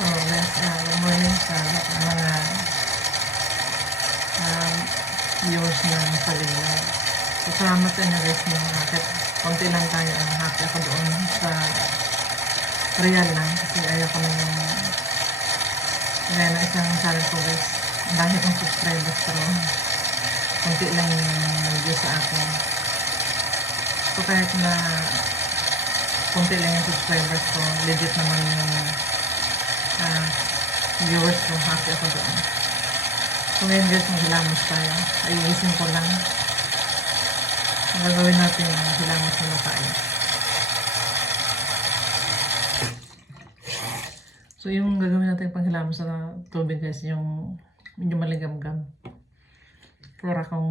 guys, good morning sa lahat ng mga um, viewers ng Paliblog. So, salamat sa inyo guys na kahit konti lang tayo ang happy ako doon sa real lang kasi ayoko na yung gaya na isang channel ko guys. Ang dami kong subscribers pero konti lang yung video sa akin. So, kahit na konti lang yung subscribers ko, legit naman yung viewers ko, happy ako doon. So ngayon guys, maghilamos tayo. Ayusin ko lang. Ang gagawin natin yung hilamos na tayo. So yung gagawin natin pang hilamos sa tubig guys, yung medyo maligamgam. Para kung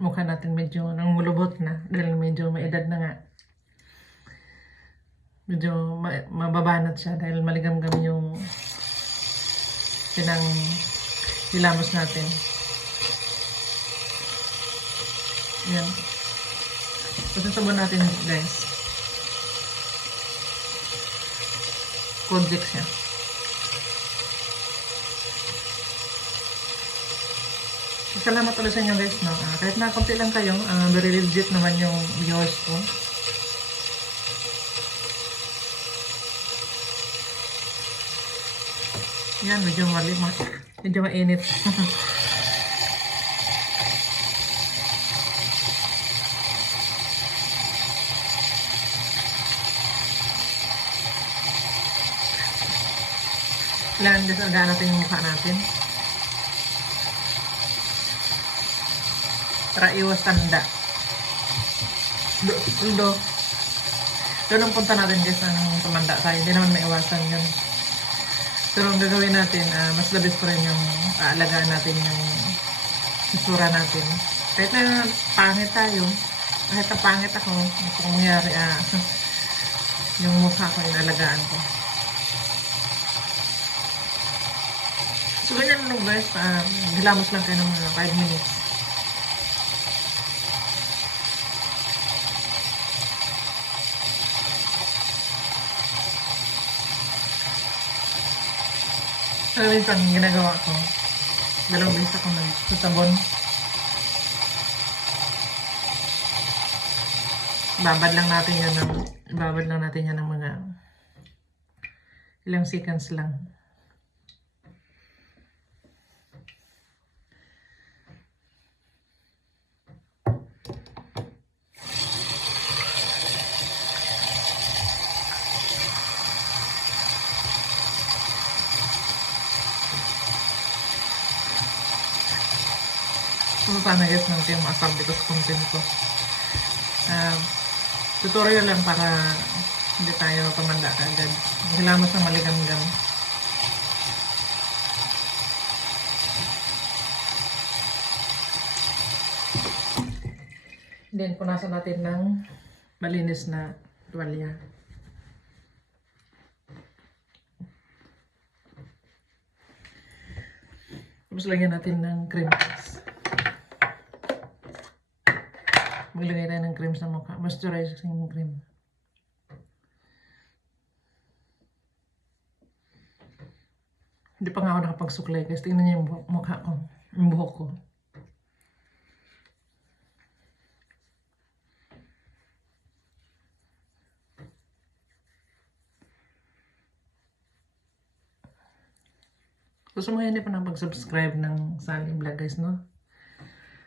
mukha natin medyo nangulubot na, dahil medyo may edad na nga. Medyo mababanat siya dahil maligamgam yung pinang hilamos natin. Yan. Pasasabon natin guys. Project siya. Salamat ulit sa inyo guys. No? Kahit na konti lang kayo, very legit naman yung viewers ko. Yan, medyo mainit. Kailangan desalgaan natin yung mukha natin. Para iwas tanda. Doon ang punta natin guys ang tumanda tayo. Hindi naman maiwasan yun. Pero ang gagawin natin, mas labis ko rin yung aalagaan natin yung isura natin. Kahit na pangit tayo, kahit na pangit ako, kung mangyari, yung mukha ko, inaalagaan ko. So, ganyan lang guys, hilamos lang kayo ng mga 5 minutes. So, minsan ginagawa ko, dalawang beses ako nagsasabon. Babad lang natin yan ng mga ilang seconds lang. So, sana guys, natin maasar dito sa content ko. Tutorial lang para hindi tayo tumanda agad. Hilamos na maligamgam. Then, punasan natin ng malinis na tuwalya. Tapos lagyan natin ng cream. Maglagay tayo ng cream sa mukha. Moisturizing cream. Hindi pa nga ako nakapagsuklay guys. Tingnan niyo yung mukha ko. Yung buhok ko. So sa mga hindi pa nakapag-subscribe ng Sunny Vlog guys, no?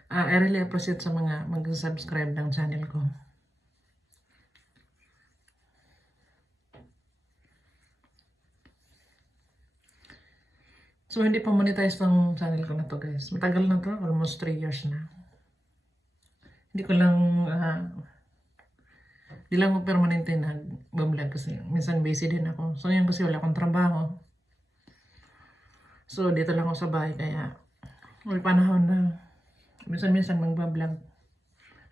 I really appreciate sa mga mag-subscribe ng channel ko. So, hindi pa monetize ng channel ko na to guys. Matagal na to. Almost 3 years na. Hindi ko lang, hindi lang ako permanente nag-vlog kasi minsan busy din ako. So, yun kasi wala akong trabaho. So, dito lang ako sa bahay kaya may panahon na minsan-minsan magbablog.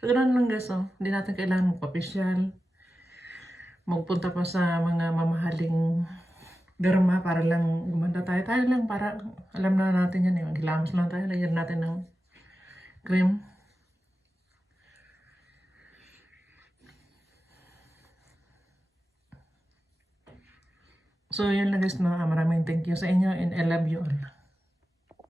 So, ganoon lang guys, oh. Hindi natin kailangan magpa-official. Magpunta pa sa mga mamahaling derma para lang gumanda tayo. Tayo lang para alam na natin yan. Maghilamos lang tayo. Lagyan natin ng cream. So, yun lang guys, no? Maraming thank you sa inyo and I love you all.